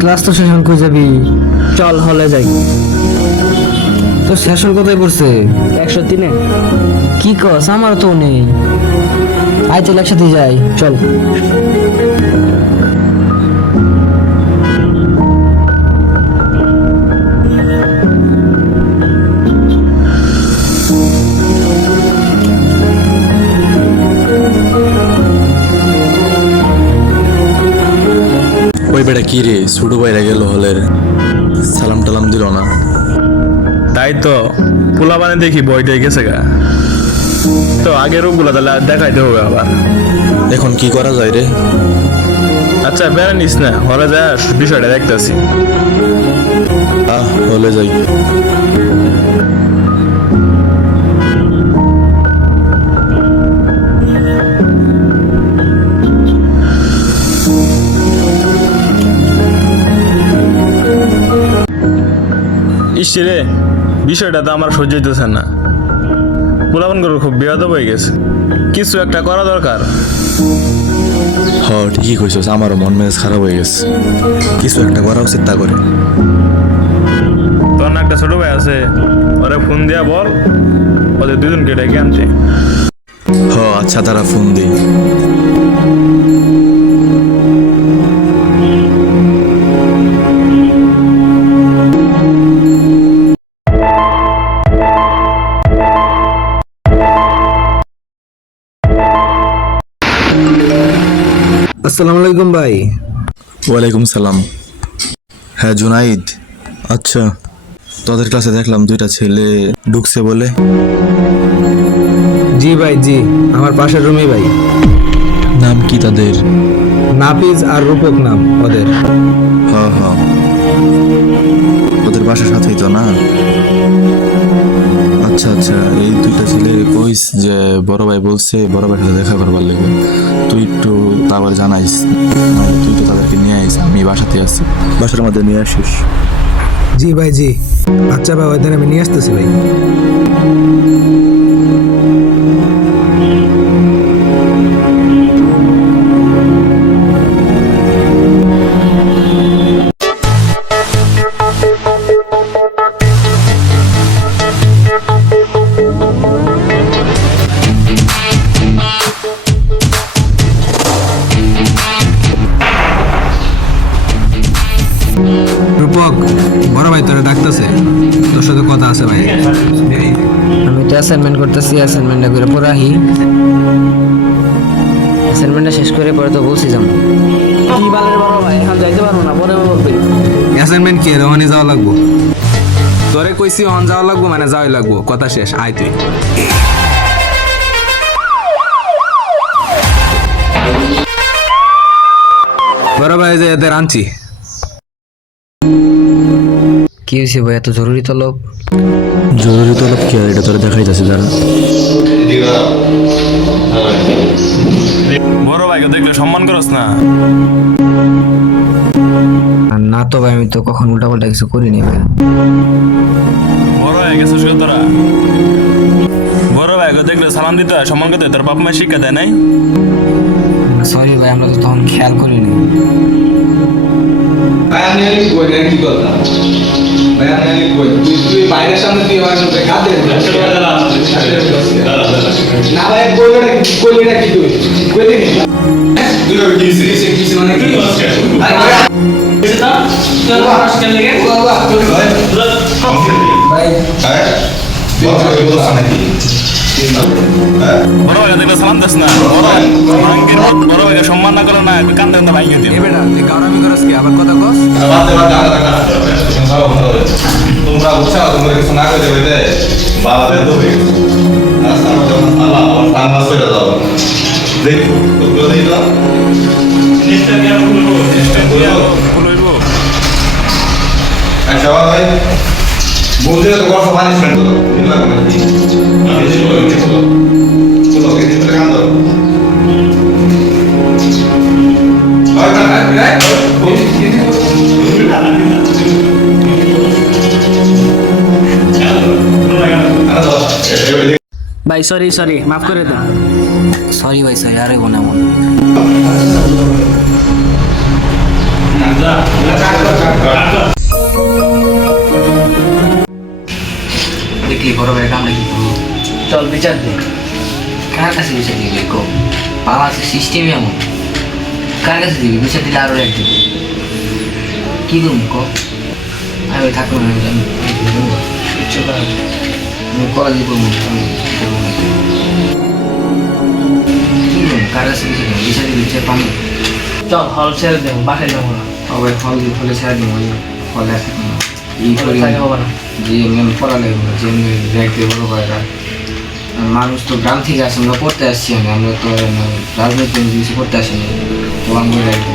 Class তো session কই যাবি? চল হলে যাই। তো সেশন কোথায় পড়ছে? 103-এ। কি কস? আমার তো নেই। আয় চল একসাথে যাই, চল। ওই বেটা কি রে, ছোট ভাইরা গেল হলের, সালাম টালাম দিল না। তাই তো পোলা বানে দেখি বইটাই গেছে গা। তো আগের ওগুলা তাহলে দেখাইতে হবে আবার। এখন কি করা যায় রে? আচ্ছা বেড়া নিস না, হলে যা বিষয়টা দেখতেছি। হলে যাই। ইসে রে, বিষয়টা তো আমার সহ্য হইতেছে না। পোলাপান করে খুব বিয়াদ হয়ে গেছে, কিছু একটা করা দরকার। ঠিকই কইছস, আমারও মন মেজাজ খারাপ হয়ে গেছে। কিছু একটা করা উচিত তা করে। তোর না একটা ছোট ভাই আছে, ওরে ফোন দিয়া বল ওদের দুজনকে ডেকে আনতে। আচ্ছা তারা ফোন দিই। আসসালামু আলাইকুম ভাই। ওয়ালাইকুম সালাম। হ্যাঁ জুনাইদ, আচ্ছা তোদের ক্লাসে দেখলাম দুইটা ছেলে ঢুকছে বলে। জি ভাই, জি আমার পাশের রুমে ভাই। নাম কি তাদের? নাফিজ আর রূপক নাম ওদের। হ্যাঁ ওদের বাসার সাথেই তো না? আচ্ছা আচ্ছা, এই দুইটা ছেলে কইস যে বড় ভাই বলছে বড় ভাইয়ের সাথে দেখা করবার লাগবে। তুই একটু তারপর জানাইস, নাহলে তুই তো তাদেরকে নিয়ে আইস, আমি বাসাতে আছি, বাসার মধ্যে নিয়ে আসিস। জি ভাই, জি। আচ্ছা ভাই, ওদের আমি নিয়ে আসতেছি ভাই। রূপক, বড় ভাই তোরা ডাকতেছে, তোর সাথে কথা আছে ভাই। আমি তো অ্যাসাইনমেন্ট করতেছি, অ্যাসাইনমেন্টটা করে পড়াহি। অ্যাসাইনমেন্টটা শেষ করে পরে তো বলছি যাবো। কি বালের বড় ভাই, এখন যাইতে পারবো না, পরে বলবি। অ্যাসাইনমেন্ট কি রোহানি যাওয়া লাগবো? তোরে কইছি অন যাওয়া লাগবো মানে যাওয়াই লাগবো, কথা শেষ, আয় তুই। বড় ভাই যে এদের আনছি। কি হয়েছে ভাই, এত জরুরি তলব? জরুরি তলব কি আর, এটা তোরা দেখাই যাচ্ছে যারা। বড় ভাইকে দেখলে সম্মান করস না? আর না তো ভাই, আমি তো কখন উল্টাপাল্টা কিছু করিনি ভাই। বড় হয়ে গেছিস গো তোরা। বড় ভাইকে দেখলে সালাম দিতে হয়, সম্মান করতে হয়, তোর বাপ মায়ের শিক্ষা দেয় নাই? সরি ভাই, আমরা তো তখন খেয়াল করিনি। বাইরের সামনে দিয়ে কাঁদে না ভাই, কইলে কি তুই কইলে বড় ভাইকে দেখলে সালাম দিস না? বড় ভাইকে সম্মান না করে না, কান্দে কান্দে ভাই গেছে। এ বেটা, তুই গারামি করস কি? আবার কথা কস। তোমরা বুঝছো, তোমরা কিছু না করে দেবে বাবা বেদ হয়ে গেছে। আল্লাহ আমার টাঙ্গা সরে যাও, দেখো তোমরা দেই না নিশ্চয় কি আমি বলবো আচ্ছা ভাই, বলতে তো কত পানিশমেন্ট করো, ঠিক লাগে না? চলো কিছু কাম দাও। হয় না ভাই, ভাই সরি সরি, মাফ করে দাও। সরি ভাই, সরি, আরে বোনা না বিচার দে। কার কাছে বিচার দিবি কো বাংলাদেশের সিস্টেমই এমন, কার কাছে দিবি বিচার দিলে আরো এক দিবি, কি করবো ক? আমি থাকবো না, আমি কলেজে পড়বো না, আমি পড়বো না। কি করবো কার কাছে বিচার দিবি? বিচার দিবি বিচার পাবো। চল হল ছেড়ে দেবো, বাসায় যাবো না। সবাই ফল দিয়ে ফলে ছেড়ে দিব, ফলে থাকবো না। এই হলে করে থাকে হবে না। যে এমনি পড়া লাগবে না, যে এমনি দেখতে বড় করে রাখ। মানুষ তো গ্রাম থেকে আসে, আমরা পড়তে আসছি, আমরা তো রাজনৈতিক কিছু করতে আসিনি, তো আমি রাখবো।